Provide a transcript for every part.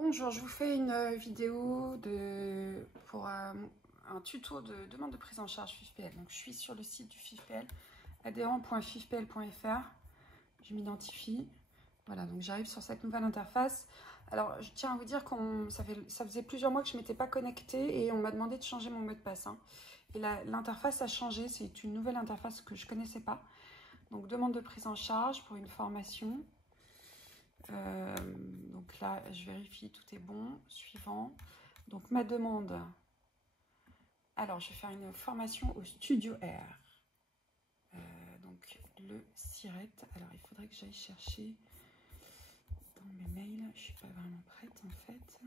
Bonjour, je vous fais une vidéo pour un tuto de demande de prise en charge FIFPL. Donc, je suis sur le site du FIFPL, adhérent.fifpl.fr. Je m'identifie. Voilà, donc j'arrive sur cette nouvelle interface. Alors, je tiens à vous dire que ça faisait plusieurs mois que je ne m'étais pas connectée et on m'a demandé de changer mon mot de passe. Et l'interface a changé, c'est une nouvelle interface que je ne connaissais pas. Donc, demande de prise en charge pour une formation. Donc là, je vérifie, tout est bon. Suivant. Donc, ma demande. Alors, je vais faire une formation au Studio Air. Donc, le SIRET. Alors, il faudrait que j'aille chercher dans mes mails. Je ne suis pas vraiment prête, en fait.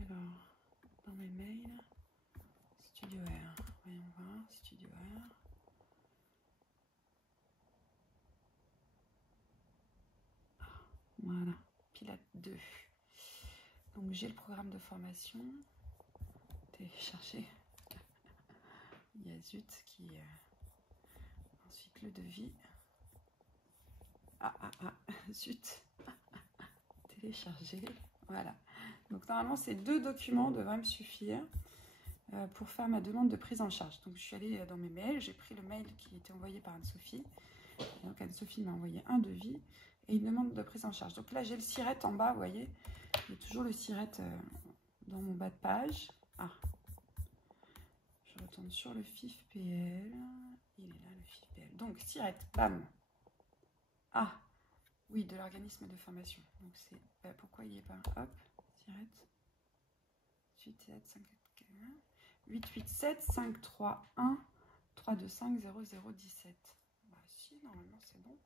Alors, dans mes mails. Studio Air. Voyons voir. Studio Air. Voilà. Pilote 2. Donc, j'ai le programme de formation. Télécharger. Il y a Zut qui... Ensuite, le devis. Zut. Télécharger. Voilà. Donc, normalement, ces deux documents devraient me suffire pour faire ma demande de prise en charge. Donc, je suis allée dans mes mails. J'ai pris le mail qui était envoyé par Anne-Sophie. Donc, Anne-Sophie m'a envoyé un devis et une demande de prise en charge. Donc, là, j'ai le SIRET en bas, vous voyez. Il y a toujours le SIRET dans mon bas de page. Je retourne sur le FIFPL. Il est là, le FIFPL. Donc, SIRET, bam. Oui, de l'organisme de formation. Donc, c'est... pourquoi il n'y est pas? Hop, SIRET. 887 531 325 0017. Bah si, normalement c'est bon.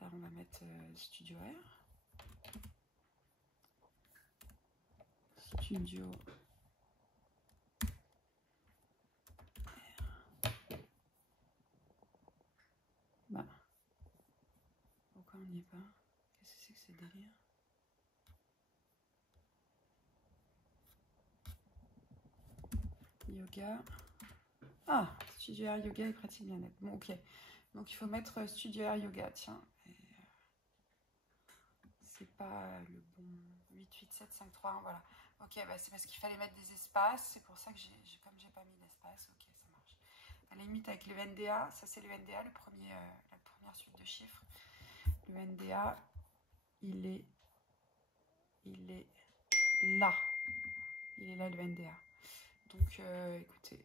Alors, on va mettre Studio Air. Studio Air. Bah. Pourquoi on n'y est pas? Qu'est-ce que c'est que ce délire? Yoga. Studio Air Yoga et pratique bien-être. Bon, ok. Donc, il faut mettre Studio Air Yoga, tiens. C'est pas le bon 88753, voilà. Ok, bah c'est parce qu'il fallait mettre des espaces. C'est pour ça que comme j'ai pas mis d'espace, ok, ça marche. À la limite, avec le NDA, ça c'est le NDA, la première suite de chiffres. Le NDA, il est là. Il est là, le NDA. Donc, écoutez,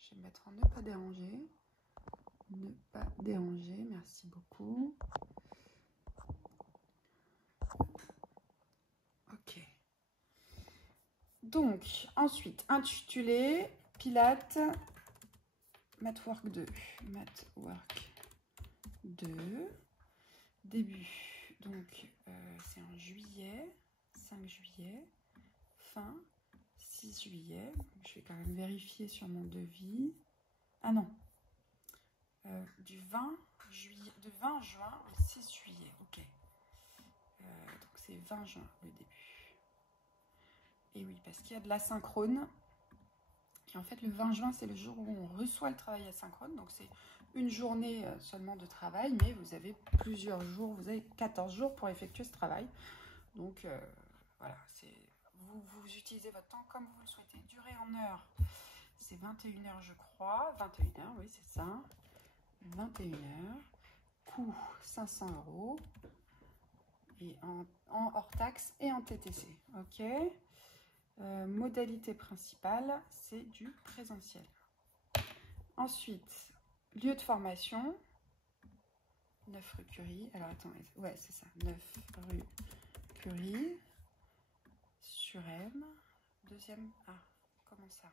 je vais me mettre en ne pas déranger. Ne pas déranger, merci beaucoup. Ok. Donc, ensuite, intitulé Pilates Mathwork 2. Mathwork 2. Début, donc, c'est en juillet, 5 juillet. Fin, 6 juillet. Je vais quand même vérifier sur mon devis. Ah non. Du 20 juin au 6 juillet. Ok. Donc, c'est 20 juin le début. Et oui, parce qu'il y a de l'asynchrone. Et en fait, le 20 juin, c'est le jour où on reçoit le travail asynchrone. Donc, c'est une journée seulement de travail, mais vous avez plusieurs jours. Vous avez 14 jours pour effectuer ce travail. Donc, voilà, vous utilisez votre temps comme vous le souhaitez. Durée en heures, c'est 21 heures, je crois. 21 heures, oui, c'est ça. 21 heures. Coût, 500 €. Et en hors taxe et en TTC. Ok. Modalité principale, c'est du présentiel. Ensuite, lieu de formation, 9 rue Curie. Alors, attendez, ouais, c'est ça, 9 rue Curie, sur M. Deuxième, comment ça?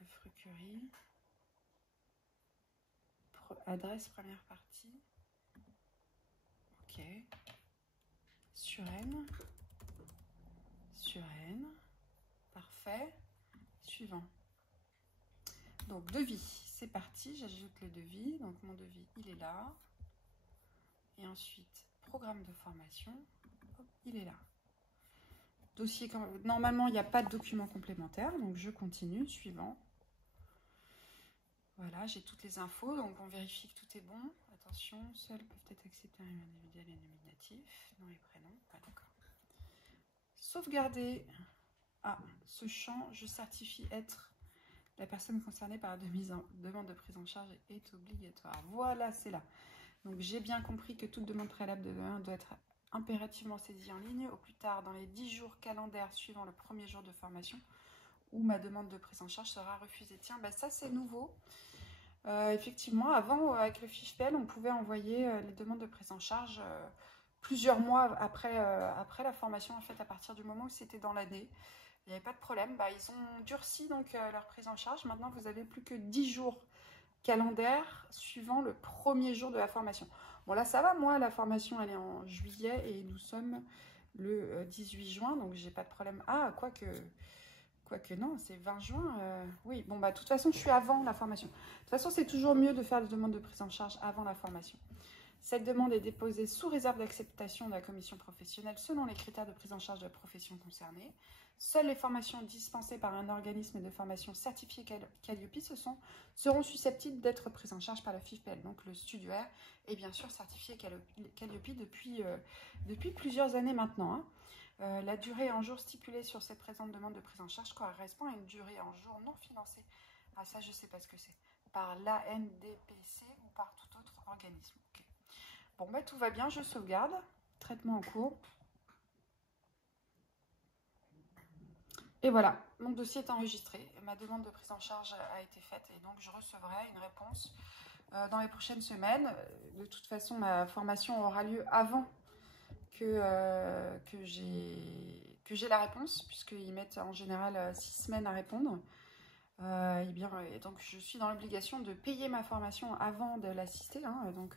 9 rue Curie. Adresse première partie. Ok. Sur N. Sur N. Parfait. Suivant. Donc, devis, c'est parti. J'ajoute le devis. Donc, mon devis, il est là. Et ensuite, programme de formation. Hop, il est là. Dossier, normalement, il n'y a pas de document complémentaire. Donc, je continue. Suivant. Voilà, j'ai toutes les infos. Donc, on vérifie que tout est bon. Attendez. Attention, seuls peuvent être acceptés un individuel et nominatif. Non, les prénoms. Ah, d'accord. Sauvegarder. Ah, ce champ, je certifie être la personne concernée par la demande de prise en charge est obligatoire. Voilà, c'est là. Donc, j'ai bien compris que toute demande préalable de E1 doit être impérativement saisie en ligne, au plus tard dans les 10 jours calendaires suivant le premier jour de formation, où ma demande de prise en charge sera refusée. Tiens, bah ça, c'est nouveau. Effectivement, avant, avec le FIFPEL, on pouvait envoyer les demandes de prise en charge plusieurs mois après la formation, en fait, à partir du moment où c'était dans l'année. Il n'y avait pas de problème. Bah, ils ont durci donc leur prise en charge. Maintenant, vous n'avez plus que 10 jours calendaires suivant le premier jour de la formation. Bon, là, ça va. Moi, la formation, elle est en juillet et nous sommes le 18 juin, donc j'ai pas de problème. Ah, quoique non, c'est 20 juin. Oui, bon, bah, de toute façon, je suis avant la formation. De toute façon, c'est toujours mieux de faire des demandes de prise en charge avant la formation. Cette demande est déposée sous réserve d'acceptation de la commission professionnelle selon les critères de prise en charge de la profession concernée. Seules les formations dispensées par un organisme de formation certifié Calliope seront susceptibles d'être prises en charge par la FIFPEL. Donc le Studio R est bien sûr certifié Calliope depuis plusieurs années maintenant. Hein. La durée en jours stipulée sur cette présente demande de prise en charge correspond à une durée en jours non financée. Ah ça, je ne sais pas ce que c'est. Par l'ANDPC ou par tout autre organisme. Okay. Bon, bah, tout va bien, je sauvegarde. Traitement en cours. Et voilà, mon dossier est enregistré. Ma demande de prise en charge a été faite et donc je recevrai une réponse dans les prochaines semaines. De toute façon, ma formation aura lieu avant que j'ai la réponse, puisqu'ils mettent en général 6 semaines à répondre. Et donc je suis dans l'obligation de payer ma formation avant de l'assister. Hein, donc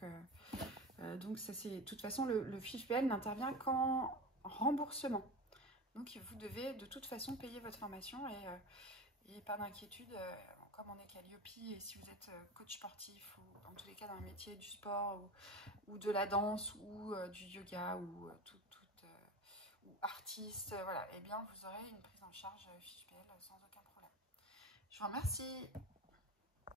ça, c'est, de toute façon, le FIFPL n'intervient qu'en remboursement. Donc vous devez de toute façon payer votre formation et pas d'inquiétude, comme on est Calliope et si vous êtes coach sportif ou dans tous les cas dans le métier du sport ou de la danse ou du yoga ou ou artiste, voilà, eh bien vous aurez une prise en charge FIFPL sans aucun problème. Je vous remercie.